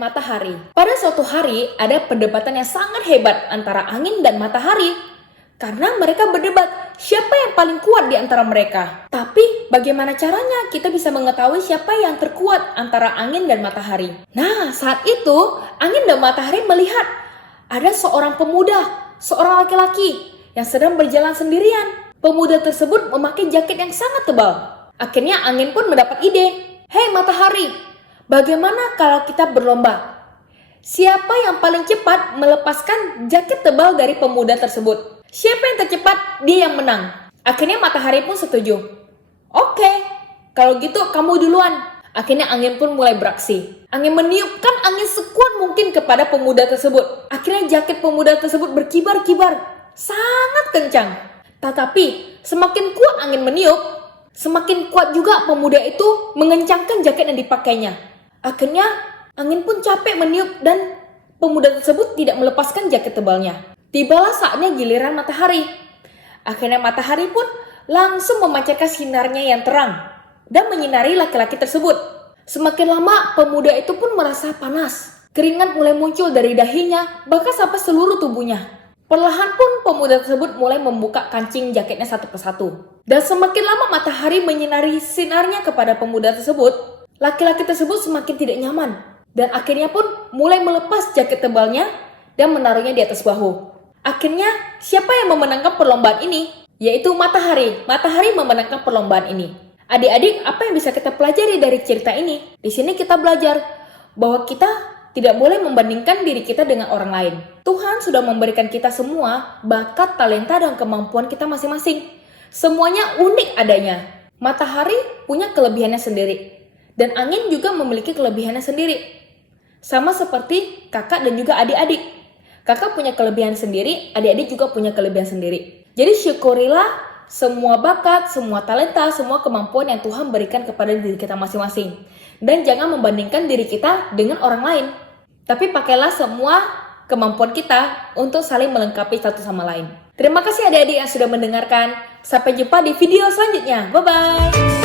matahari. Pada suatu hari, ada perdebatan yang sangat hebat antara angin dan matahari. Karena mereka berdebat, siapa yang paling kuat di antara mereka. Tapi, bagaimana caranya kita bisa mengetahui siapa yang terkuat antara angin dan matahari? Nah, saat itu, angin dan matahari melihat ada seorang pemuda, seorang laki-laki yang sedang berjalan sendirian. Pemuda tersebut memakai jaket yang sangat tebal. Akhirnya angin pun mendapat ide. Hei matahari, bagaimana kalau kita berlomba? Siapa yang paling cepat melepaskan jaket tebal dari pemuda tersebut? Siapa yang tercepat, dia yang menang. Akhirnya matahari pun setuju. Oke, kalau gitu kamu duluan. Akhirnya angin pun mulai beraksi. Angin meniupkan angin sekuat mungkin kepada pemuda tersebut. Akhirnya jaket pemuda tersebut berkibar-kibar. Sangat kencang. Tetapi semakin kuat angin meniup, semakin kuat juga pemuda itu mengencangkan jaket yang dipakainya. Akhirnya angin pun capek meniup dan pemuda tersebut tidak melepaskan jaket tebalnya. Tibalah saatnya giliran matahari. Akhirnya matahari pun langsung memancarkan sinarnya yang terang dan menyinari laki-laki tersebut. Semakin lama pemuda itu pun merasa panas. Keringat mulai muncul dari dahinya, bahkan sampai seluruh tubuhnya. Perlahan pun pemuda tersebut mulai membuka kancing jaketnya satu persatu. Dan semakin lama matahari menyinari sinarnya kepada pemuda tersebut, laki-laki tersebut semakin tidak nyaman. Dan akhirnya pun mulai melepas jaket tebalnya dan menaruhnya di atas bahu. Akhirnya, siapa yang memenangkan perlombaan ini? Yaitu matahari. Matahari memenangkan perlombaan ini. Adik-adik, apa yang bisa kita pelajari dari cerita ini? Di sini kita belajar bahwa kita tidak boleh membandingkan diri kita dengan orang lain. Tuhan sudah memberikan kita semua bakat, talenta, dan kemampuan kita masing-masing. Semuanya unik adanya. Matahari punya kelebihannya sendiri. Dan angin juga memiliki kelebihannya sendiri. Sama seperti kakak dan juga adik-adik. Kakak punya kelebihan sendiri, adik-adik juga punya kelebihan sendiri. Jadi syukurilah semua bakat, semua talenta, semua kemampuan yang Tuhan berikan kepada diri kita masing-masing. Dan jangan membandingkan diri kita dengan orang lain. Tapi pakailah semua kemampuan kita untuk saling melengkapi satu sama lain. Terima kasih adik-adik yang sudah mendengarkan. Sampai jumpa di video selanjutnya. Bye-bye.